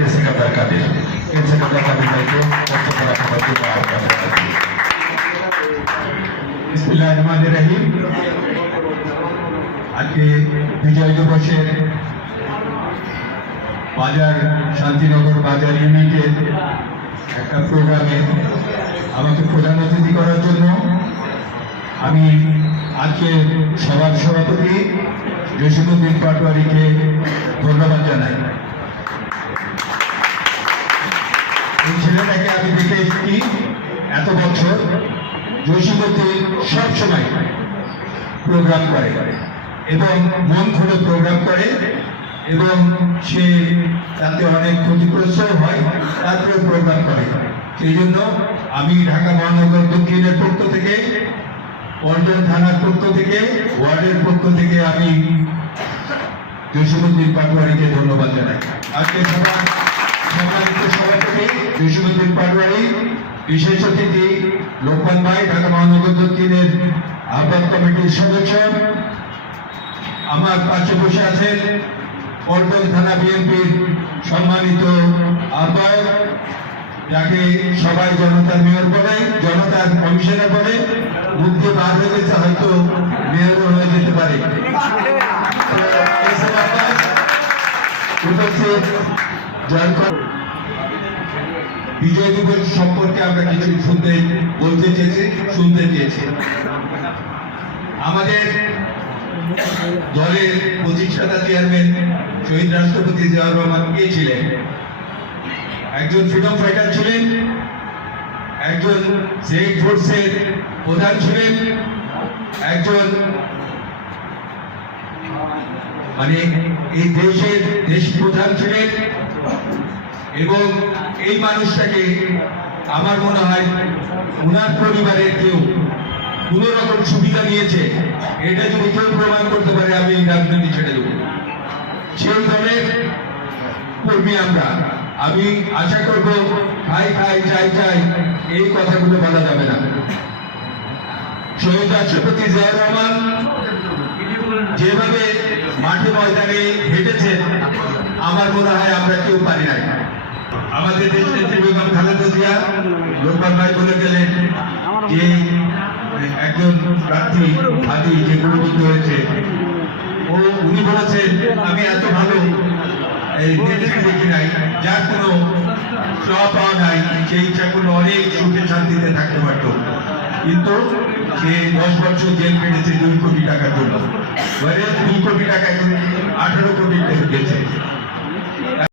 এসএকাদার কাদের ভাইকে বক্তব্য রাখার জন্য আহ্বান জানাচ্ছি। বিসমিল্লাহির রহমানির রহিম। আজকে বিজয় দিবসের বাজার শান্তিনগর বাজার ইউনিটের একটা প্রোগ্রামে আমাকে প্রধান অতিথি করার জন্য আমি আজকে সভার সভাপতি জসিমউদ্দিন পাটোয়ারিকে ধন্যবাদ জানাই। এই ছেলেটাকে আমি দেখে এসেছি এত বছর। জসিমউদ্দিন সবসময় প্রোগ্রাম করে এবং মন খুলে প্রোগ্রাম করে এবং সে তাতে অনেক ক্ষতিগ্রস্তও হয়, তারপরে প্রোগ্রাম করে। সেই জন্য আমি ঢাকা মহানগর দক্ষিণের পক্ষ থেকে, পল্টন থানার পক্ষ থেকে, ওয়ার্ডের পক্ষ থেকে আমি জসিমউদ্দিন পাটোয়ারিকে ধন্যবাদ জানাই। আজকে সম্মানিত সভাপতি জসিমউদ্দিন পাটোয়ারি, বিশেষ অতিথি লোকমান ভাই, ঢাকা মহানগর দক্ষিণের আহ্বায়ক কমিটির সদস্য, আমার পাশে বসে আছেন পল্টন থানা বিএনপির সম্মানিত আহ্বায়ক, যাকে সবাই জনতার মেয়র বলে, জনতার কমিশনার বলে, মুক্তি বার হয়ে গেছে, হয়তো মেয়রও হয়ে যেতে পারে। বিজয় দিবস সম্পর্কে আমরা কিছু শুনতে চেয়েছি। আমাদের দলের প্রতিষ্ঠাতা চেয়ারম্যান শহীদ রাষ্ট্রপতি জিয়াউর রহমান কে ছিলেন? একজন ফ্রিডম ফাইটার ছিলেন, একজন সিভিক ফোর্সের প্রধান ছিলেন, একজন এই দেশ প্রধান ছিলেন। এবং এই মানুষটাকে আমার মনে হয় উনার পরিবারের কেউ কোন রকম সুবিধা নিয়েছে, এটা যদি কেউ প্রমাণ করতে পারে আমি এই রাজনীতি ছেড়ে দেব। সেই দলের কর্মী আমরা। আমি আশা করব খাই চাই এই কথাগুলো বলা যাবে না। শহীদ রাষ্ট্রপতি জিয়াউর রহমান যেভাবে মাঠে ময়দানে হেঁটেছেন, আমার মনে হয় আমরা কেউ পারি নাই। আমাদের দেশের বেগম খালেদা জিয়া, লোকমান ভাই বলে গেলেন যে একজন প্রার্থী হাতি যে গুরুত্ব হয়েছে, উনি বলেছেন আমি এত ভালো এই নেত্রী দেখি নাই, যার কোনো পাওয়া নাই, সেই ইচ্ছা করলে অনেক সুখে শান্তিতে থাকতে পারত। কিন্তু সে 10 বছর জেল কেটেছে 2 কোটি টাকার জন্য। 2 কোটি টাকা এখন 18 কোটি গেছে।